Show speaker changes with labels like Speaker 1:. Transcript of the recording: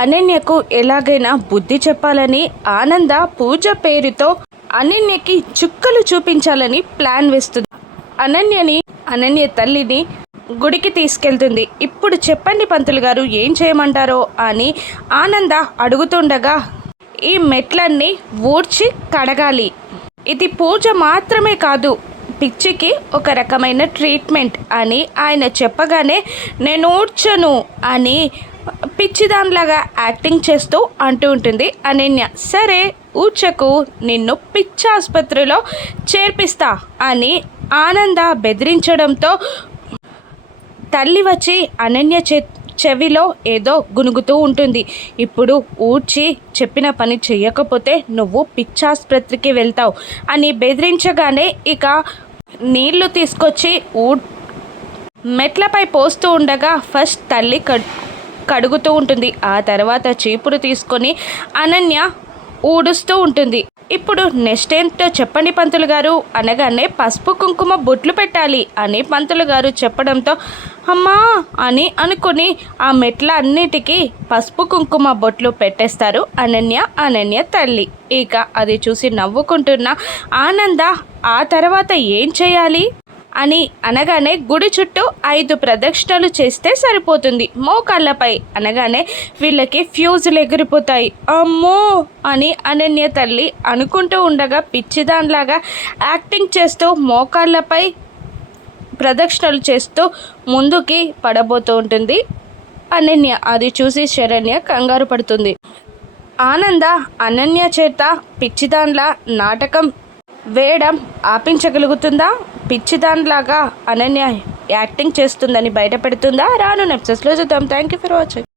Speaker 1: అనన్యకు ఎలాగైనా బుద్ధి చెప్పాలని ఆనంద పూజ పేరుతో అనన్యకి చుక్కలు చూపించాలని ప్లాన్ వేస్తుంది. అనన్యని అనన్య తల్లిని గుడికి తీసుకెళ్తుంది. ఇప్పుడు చెప్పండి పంతులు గారు ఏం చేయమంటారో అని ఆనంద అడుగుతుండగా ఈ మెట్లన్నీ ఊడ్చి కడగాలి. ఇది పూజ మాత్రమే కాదు పిచ్చికి ఒక రకమైన ట్రీట్మెంట్ అని ఆయన చెప్పగానే నేను ఊడ్చను అని పిచ్చిదానిలాగా యాక్టింగ్ చేస్తూ అంటూ ఉంటుంది. అనన్య సరే ఊడ్చకు నిన్ను పిచ్చి ఆసుపత్రిలో చేర్పిస్తా అని ఆనంద బెదిరించడంతో తల్లి వచ్చి అనన్య చె చెవిలో ఏదో గునుగుతూ ఉంటుంది. ఇప్పుడు ఊడ్చి చెప్పిన పని చేయకపోతే నువ్వు పిచ్చాసుపత్రికి వెళ్తావు అని బెదిరించగానే ఇక నీళ్ళు తీసుకొచ్చి ఊ మెట్లపై పోస్తూ ఉండగా ఫస్ట్ తల్లి కడు కడుగుతూ ఉంటుంది. ఆ తర్వాత చీపురు తీసుకొని అనన్య ఊడుస్తూ ఉంటుంది. ఇప్పుడు నెక్స్ట్ ఏంటో చెప్పండి పంతులు గారు. అనగానే పసుపు కుంకుమ బొట్లు పెట్టాలి అని పంతులు గారు చెప్పడంతో అమ్మా అని అనుకుని ఆ మెట్ల అన్నిటికీ పసుపు కుంకుమ బొట్లు పెట్టేస్తారు అనన్య అనన్య తల్లి. ఇక అది చూసి నవ్వుకుంటున్న ఆనంద ఆ తర్వాత ఏం చేయాలి? అని అనగానే గుడి చుట్టూ ఐదు ప్రదక్షిణలు చేస్తే సరిపోతుంది. మోకాళ్ళపై అనగానే వీళ్ళకి ఫ్యూజులు ఎగిరిపోతాయి. అమ్మో! అని అనన్య తల్లి అనుకుంటూ ఉండగా పిచ్చిదాన్లాగా యాక్టింగ్ చేస్తూ మోకాళ్ళపై ప్రదక్షిణలు చేస్తూ ముందుకి పడబోతూ ఉంటుంది. అనన్య అది చూసి శరణ్య కంగారు పడుతుంది. ఆనంద అనన్య చేత పిచ్చిదాన్లా నాటకం వేయడం ఆపించగలుగుతుందా? పిచ్చిదాన్లాగా అనన్య యాక్టింగ్ చేస్తుందని బయటపెడుతుందా? రాను నెప్సెస్లో చూద్దాం. Thank you for watching